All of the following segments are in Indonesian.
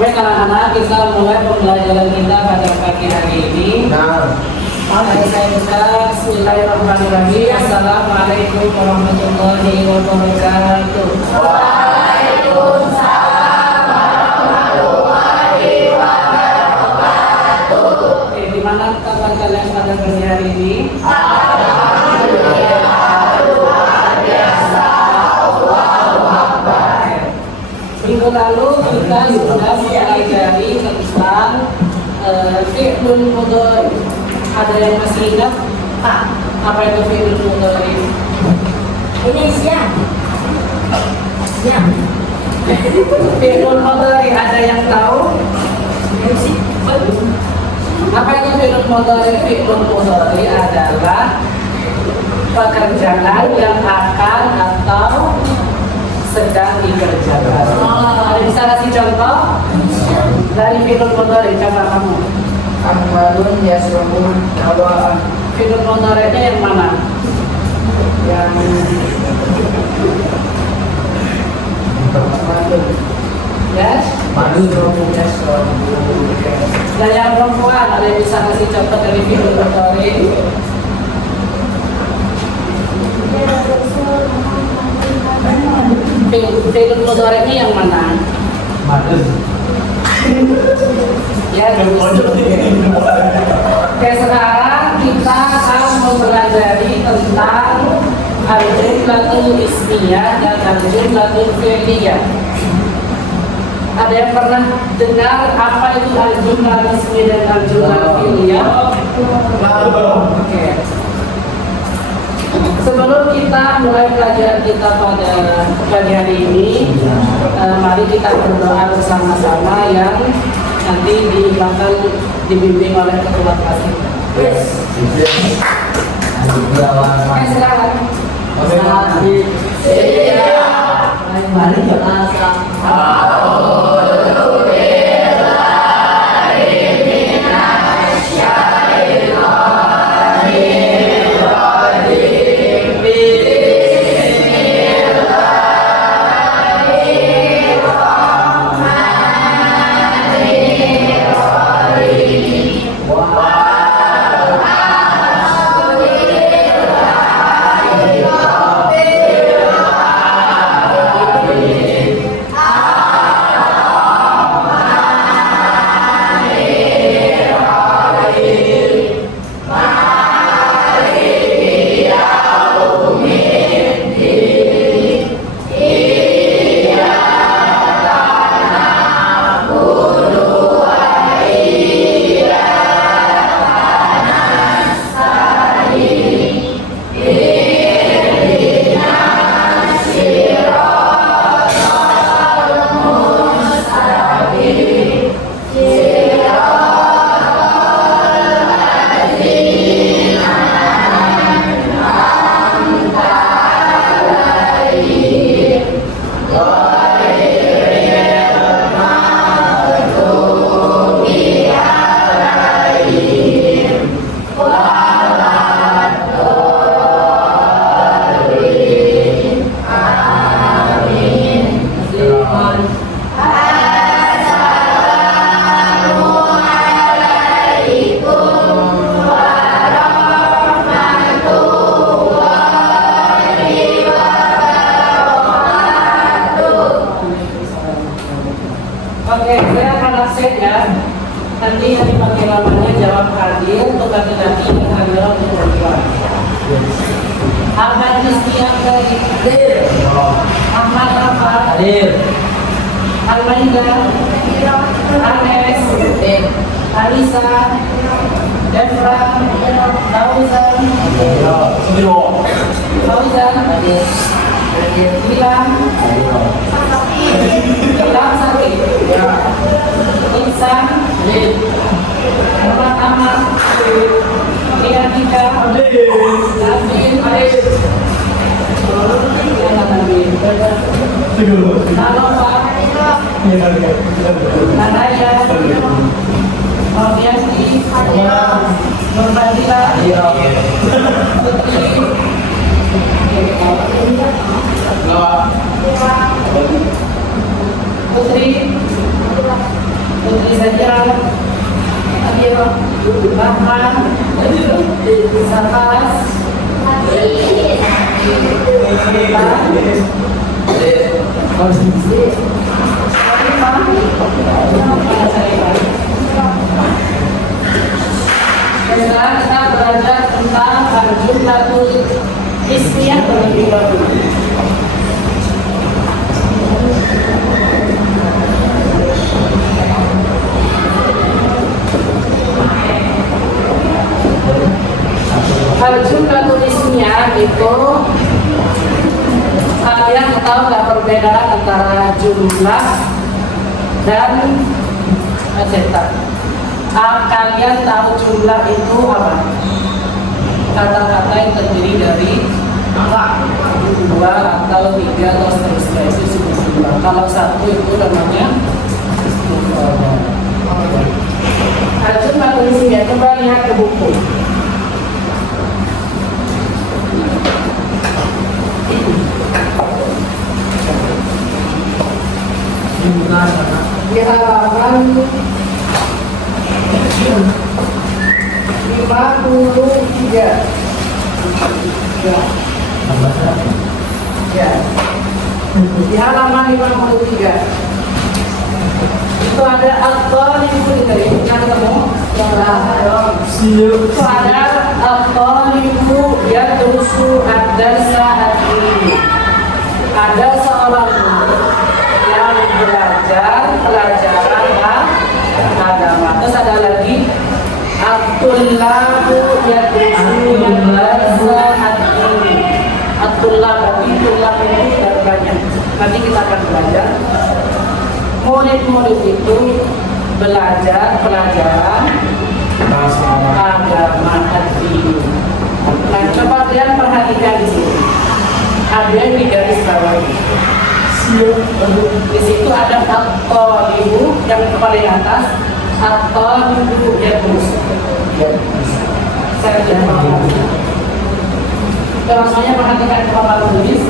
Baik anak-anak, kita mulai pembelajaran kita pada pagi hari ini. Saya ucap Bismillahirrahmanirrahim. Assalamualaikum warahmatullahi wabarakatuh. Waalaikumsalam warahmatullahi wabarakatuh. Oke, di mana kabar kalian pada pagi hari ini? Alhamdulillah, luar biasa. Allahu Akbar. Minggu lalu kita sudah mempelajari tentang fi'lun mudhari. Ada yang masih ingat? Apa itu fi'lun mudhari? Ini siang. Siang. Fi'lun mudhari ada yang tahu? Apa itu fi'lun mudhari? Fi'lun mudhari adalah pekerjaan yang akan atau sedang dikerjakan. Ada bisa kasih contoh dari fi'lun mudhari? Coba kamu. Amalun yasrabun awaan. Fi'lun mudhari'nya yang mana? Yang amalun Yes? yasrabun. Dan yang perempuan, ada yang bisa kasih contoh dari fi'lun mudhari? Fi'lun mudhari'nya yang mana? Madun. Ya, bagus. Oke, sekarang kita akan mempelajari tentang al-jumlatul ismiyah dan al-jumlatul fi'liyah. Ada yang pernah dengar apa itu al-jumlah ismiyah dan al-jumlah fi'liyah? Oke. Sebelum kita mulai pelajaran kita pada pagi hari ini, mari kita berdoa bersama-sama yang nanti akan dibimbing oleh ketua kelas kita. Silakan. Mari kita Oke, saya akan akses ya. Nanti yang dipakai namanya jawab hadir untuk laki-laki dan hadir untuk perempuan. Ahmad Istiaka hadir. Ahmad Rafa hadir. Almaida, Anes, Alisa, Defra, Fauzan, hadir. Bilang Sari, Insan, Ahmad Ahmad, Ika, Nabil, Nalofa, Nadaya, Novianti, Nurbadila, Putri, Putri, Putri saja. Makan. Sakas. Sekarang kita belajar tentang al-jumlatul ismiyah terlebih dahulu. Al-jumlatul ismiyah itu kalian tahu nggak perbedaan antara jumlah dan cetak? Kalian tahu jumlah itu apa? Kata-kata yang terdiri dari dua atau tiga atau seterusnya, itu disebut jumlah. Kalau satu itu namanya al-jumlatul ismiyah. Coba lihat ke buku. Di halaman 53. Ya. Di halaman 53 itu ada at-talibu dikali yang ketemu. Itu ada at-talibu yadrusu ad-darsa ad-dini. Ada seorang guru yang belajar pelajaran agama. Terus ada lagi at-tullabu yadrusu ad-darsa ad-dini. At-tullab itu dari banyak. Nanti kita akan belajar. Murid-murid itu belajar pelajaran agama ad-dini. Nah, coba kalian perhatikan di sini. Ada yang di garis bawah ini. Di situ ada at-talibu yang paling atas, at-talibu yadrusu. Saya tidak mau. Langsungnya perhatikan ke papan tulis.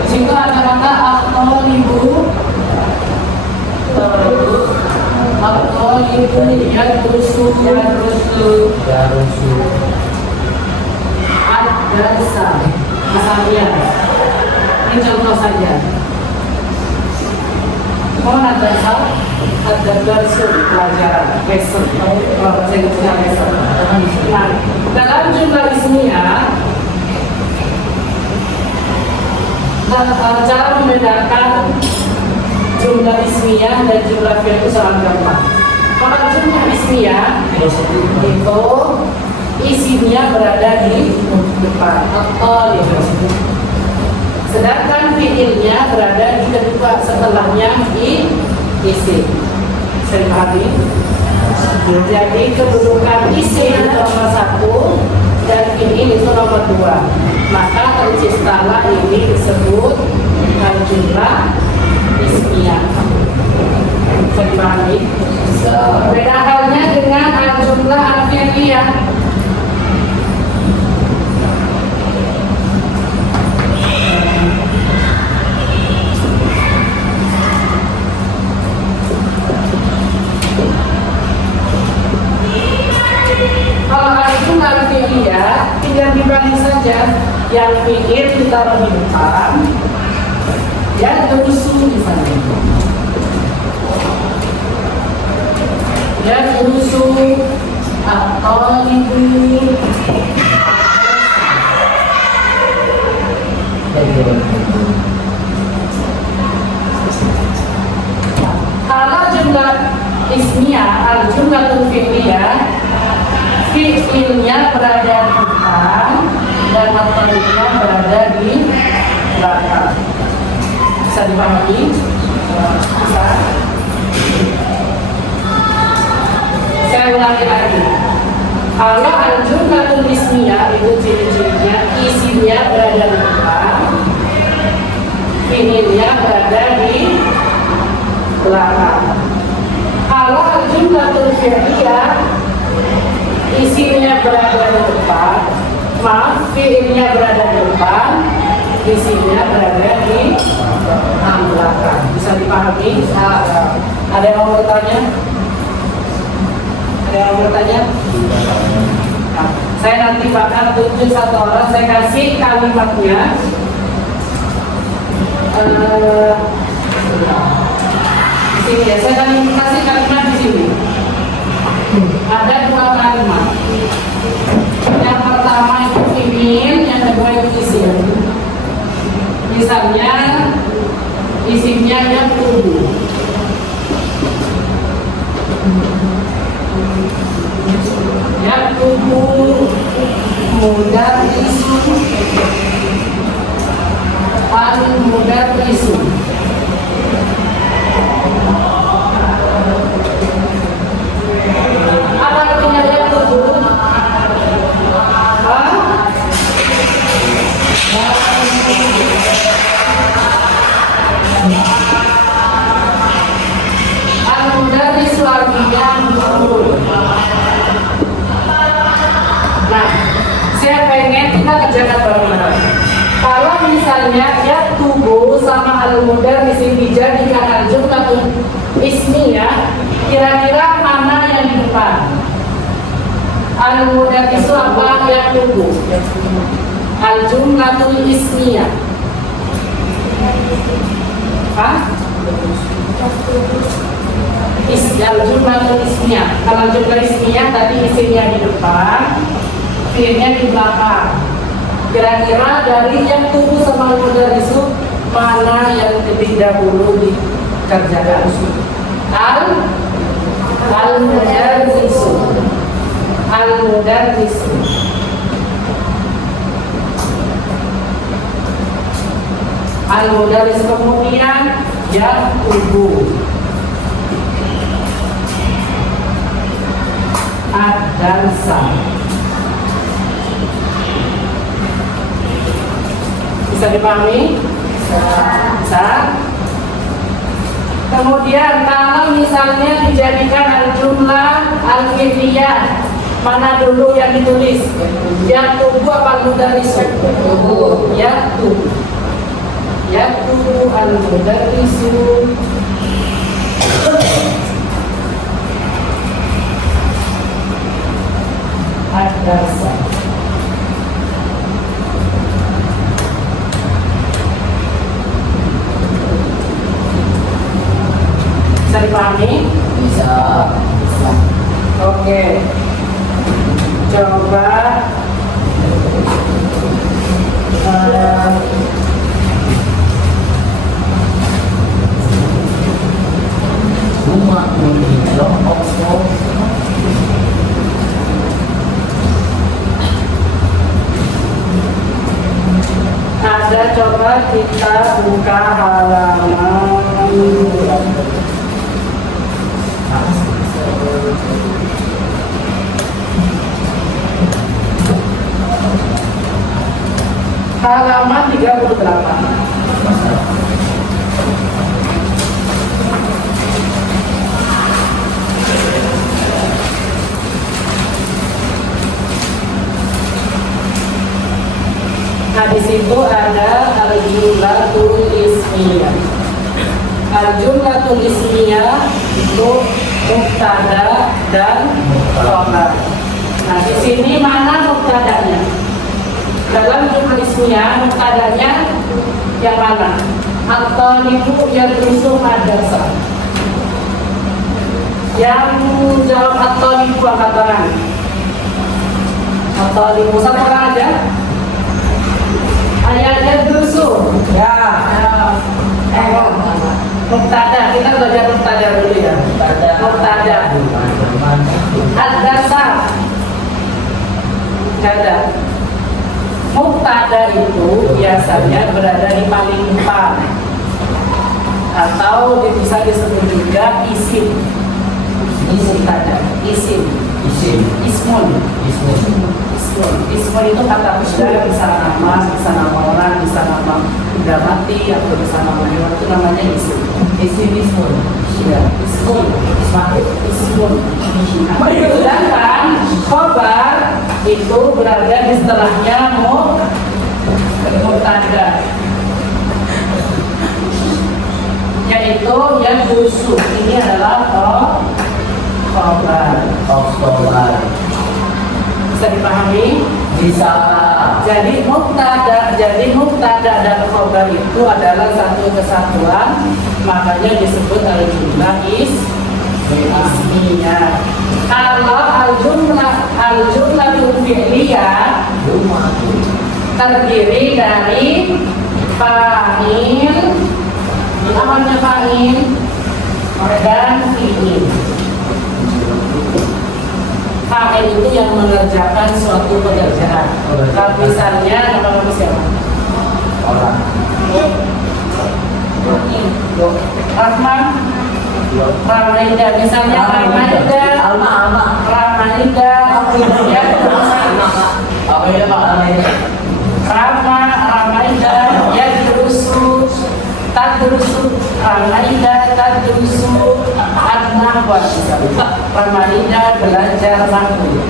Di situ ada kata at-talibu yadrusu ad-darsa. Misalnya, ini contoh saja. Mohon ad-darsu pelajaran, lesson. Kalau bahasa Inggrisnya lesson. Nah, dalam jumlah ismiyah, cara membedakan jumlah ismiyah dan jumlah fi'il itu sangat gampang. Kalau jumlah ismiyah itu isinya berada di depan atau di belakang. Sedangkan fi'ilnya berada di kedua setelahnya isi. Saya pahami. Jadi kedudukan isi itu nomor 1 dan fi'il itu nomor 2. Maka terciptalah ini disebut jumlah ismiyah. Saya pahami. Beda halnya dengan jumlah al-fi'liyah. Kalau al-jumlah al-fi'liyah tinggal dibanding saja. Yang fi'il ditaruh di depan, ya terusu di sana. Ya terusu atau ibu. Kalau jumlah ismiyah, al-jumlah fi'liyah, fi'ilnya berada di depan dan matematiknya berada di belakang. Bisa dipahami? Bisa. Saya ulangi lagi. Kalau al-jumlatul ismiyah itu ciri-cirinya isinya berada di depan, fi'ilnya berada di belakang. Kalau al-jumlatul fi'liyah isinya berada di depan, fi'ilnya berada di depan, isinya berada di belakang. Bisa dipahami? dipahami? Ada yang mau bertanya? Ada yang mau bertanya? Nah, saya nanti bakal tunjuk satu orang, saya kasih kalimatnya. Di sini ya, saya kasih kalimat di sini. Ada dua kalimat. Yang pertama itu fi'il, yang kedua itu isim. Misalnya isimnya yang tubuh. Yang tubuh mudar isu, al mudar isu. Apa artinya yang tubuh? Al-Mudaris artinya guru. Nah, saya pengen kita kerjakan bareng-bareng. Kalau misalnya ya tubuh sama al-mudaris dijadikan al-jumlatul ismiyah, kira-kira mana yang di depan? Al-mudaris apa ya tubuh? Al-jumlatul ismiyah. Hah? Al-jumlatul ismiyah. Kalau jumlah ismiyah tadi isimnya di depan, fi'ilnya di belakang. Kira-kira dari yang tubuh sama al-mudarisu mana yang lebih dahulu dikerjakan? Al-mudarisu. Al-mudarisu. Al-mudaris kemudian yang tubuh. Ad-darsa. Bisa dipahami? Bisa. Kemudian kalau misalnya dijadikan al-jumlah al-fi'liyah, mana dulu yang ditulis? Yang tubuh apa al-mudaris? Yang tubuh. Yang tubuh al-mudarisu. Ad-darsa. Bisa dipahami? Bisa. Oke. Coba Rumah menghidang Allah. ada, coba kita buka halaman halaman 38. Nah, di situ ada al-jumlatul ismiyah. Al-jumlatul ismiyah itu mubtada dan khabar. Nah, di sini mana mubtadanya? Dalam jumlah ismiyah mubtadanya yang mana? At-talibu yadrusu madrasah. Yang jawab at-talibu angkat tangan. At-talibu satu orang aja. Ayatnya dusu. Ya. Mubtada, kita belajar mubtada dulu ya. Mubtada. Ad-dasar. Ada. Mubtada itu biasanya berada di paling depan, atau bisa disebut juga isim. Mubtada, isim. Ismun. Ismun itu kata benda, bisa nama orang, bisa nama benda mati, atau bisa nama hewan, itu namanya isim. Ismun. Ya, ismun. Sedangkan khobar itu berada di setelahnya mubtada, yaitu dusu ini adalah khobar. Oktober. Bisa dipahami? Bisa. Jadi mubtada dan khobar itu adalah satu kesatuan, makanya disebut al-jumlah ismiyah. Kalau al-jumlah fi'liyah terdiri dari fa'il, namanya fa'il dan fi'il. Fa'il itu yang mengerjakan suatu pekerjaan. Kalau misalnya nama siapa? Orang. Rahman, Ramaida, misalnya Ramaida, Ramaida, ya, Apa itu makanannya? Ramaida, ya terusu, Ramaida, tadrusu, an-nahwa. Ramaida belajar nahwu.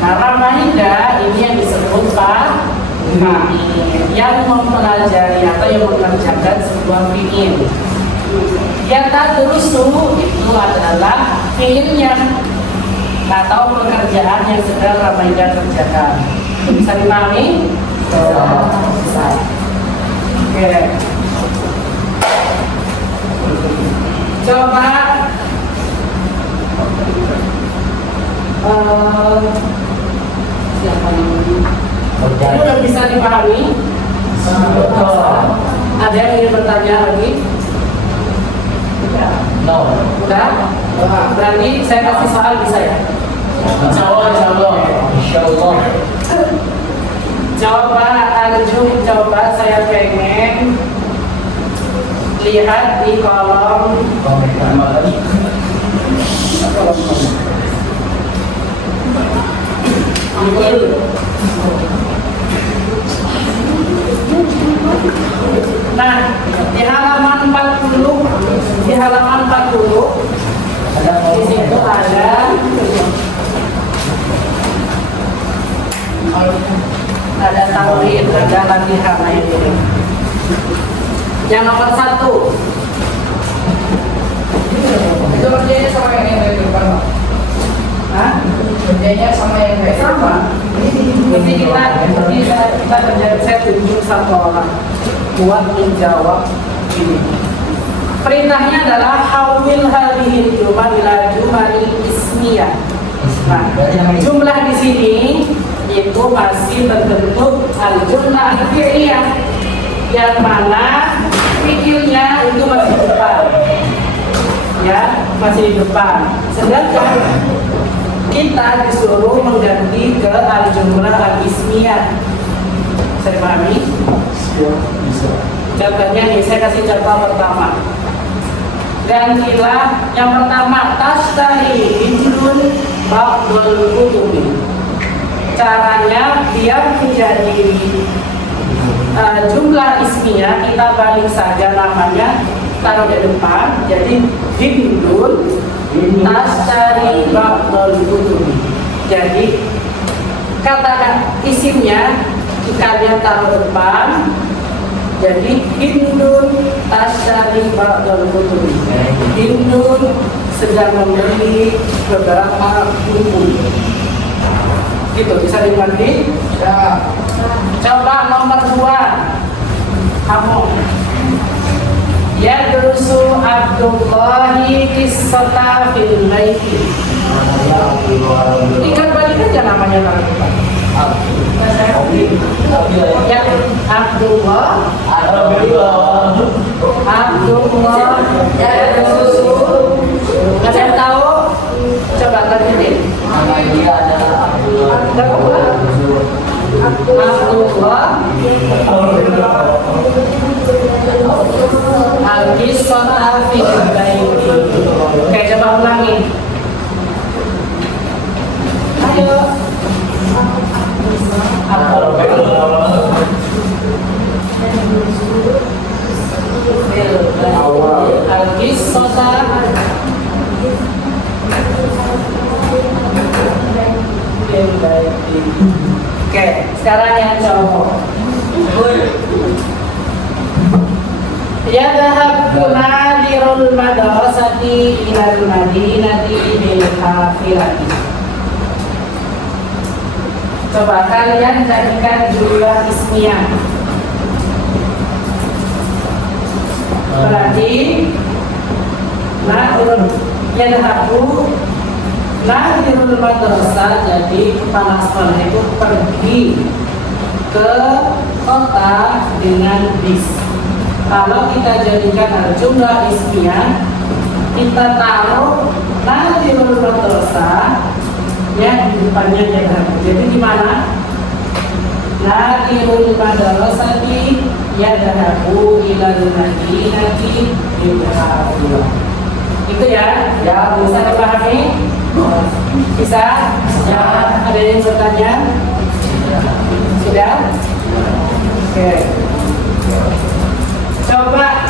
Nah, Ramaida ini yang disebut yang mempelajari atau yang mengerjakan sebuah fi'il. Yang tadrusu itu adalah fi'ilnya atau pekerjaan yang sedang Ramaida kerjakan. Bisa dipahami? Bisa. Oke. Coba siapa ini? Ini udah bisa dipahami? Ada yang ingin bertanya lagi? No. Udah? Berarti saya kasih soal bisa ya? Insyaallah. Coba saya pengen lihat di kolom Nah, di halaman 40, di situ ada tauhid, ada latihan ini. Yang nomor 1. Itu kerjanya sama yang dari depan, Pak. Hah? Kerjanya sama yang dari Sama. Jadi kita kerja, saya tunjuk satu orang buat menjawab ini. Perintahnya adalah hawil hadhil jumlah ila jumalil ismiyah. Nah, jumlah di sini itu masih berbentuk al-jumlah al-fi'liyah, yang mana fi'ilnya itu masih di depan. Ya, masih di depan. Sedangkan kita disuruh mengganti ke al-jumlah al-ismiyah. Saya pahami? Bisa. Contohnya nih, saya kasih contoh pertama. Gantilah yang pertama, tashtari hindun ba'dul kutubi. Caranya biar menjadi jumlah ismiyah, kita balik saja namanya, taruh di depan, jadi hindun tashtari ba'dul kutubi. Jadi katakan isimnya kalian taruh depan, jadi hindun tashtari ba'dul kutubi. Hindun sedang membeli beberapa buku. Gitu, bisa dimengerti? Ya. Coba nomor 2. Kamu. Ya durusu Abdullahi kisata fil baiti. Ingat balik aja namanya nanti. Ya Abdullah ya durusu. Ada yang tahu? Coba terjemahin. Abdullah al-qisata fil baiti. Oke, coba ulangi. Ayo. Al-qisata fil baiti. Oke, sekarang yang cowok. Ya dahab nadiru Nadirul madrasati ilal madinati bil hafirati. Coba kalian jadikan jumlah ismiyah. Berarti Nadirul madrasah, jadi kepala sekolah itu pergi ke kota dengan bis. Kalau kita jadikan jumlah ismiyah, kita taruh Nadirul madrasah ya di depannya yadhabu. Jadi gimana? Nadirul madrasati yadhabu ilal madinati yadhabu. Itu ya? Ya, bisa dipahami? Bisa? Ya, ada yang bertanya? Sudah? Oke. Coba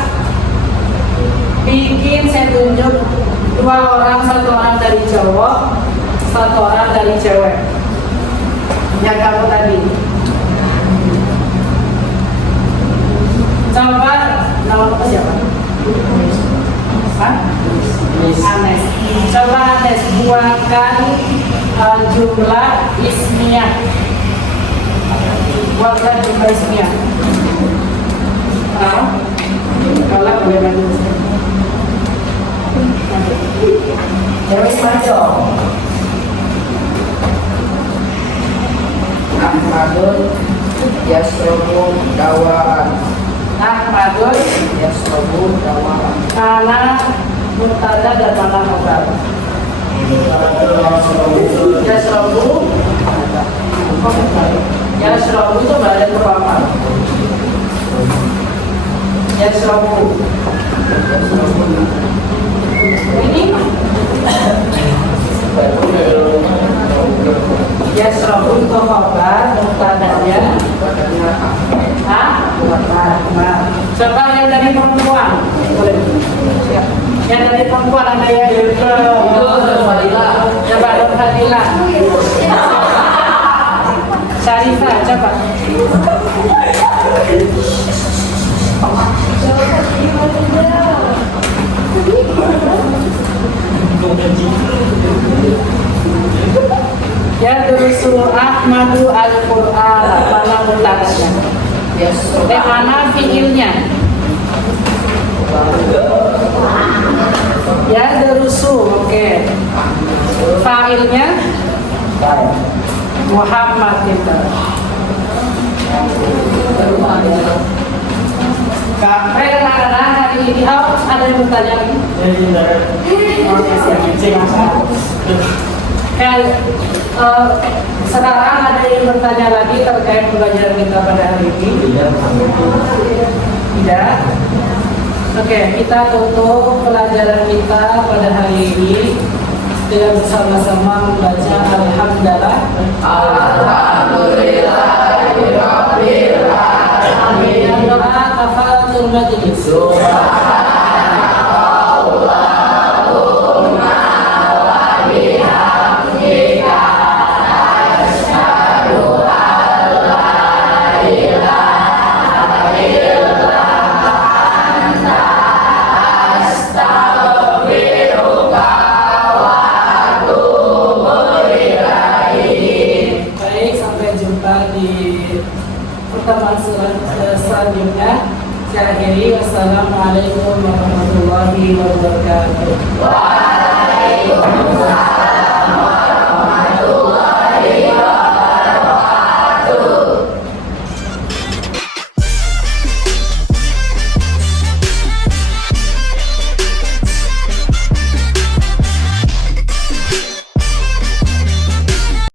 bikin, saya tunjuk 2 orang, 1 orang dari cowok, 1 orang dari cewek. Yang kamu tadi. Coba nama apa siapa? Hah? Anes. Coba Anes buatkan jumlah ismiyah. Buatkan jumlah ismiyah. Kalau boleh bantu. Cewek maju. Ahmadun yasrobu dawaan. Ahmadun Yasrobu dawaan. mana mubtada dan mana khabar? Yasrobu. Yasrobu itu badan berapa? Yasrobu. Ini Yasrobu itu khabar, mubtadanya. Coba yang dari perempuan. Yang dari perempuan ada yang coba Nur Fadilah. Syarifah coba. Ya Durusul Ahmadu Al-Qur'an. Mana mubtadanya? Mana fiilnya? Ya Durusul. Oke. Fa'ilnya Muhammad kita. Karena hari ini ada yang bertanya lagi? Sekarang ada yang bertanya lagi terkait pembelajaran kita pada hari ini? Tidak? Oke, kita tutup pelajaran kita pada hari ini dengan bersama-sama membaca Alhamdulillah. Alhamdulillahirabbil alamin. Doa kafaratul majlis. Pertemuan selanjutnya. Saya akhiri. Wassalamualaikum warahmatullahi wabarakatuh. Waalaikumsalam.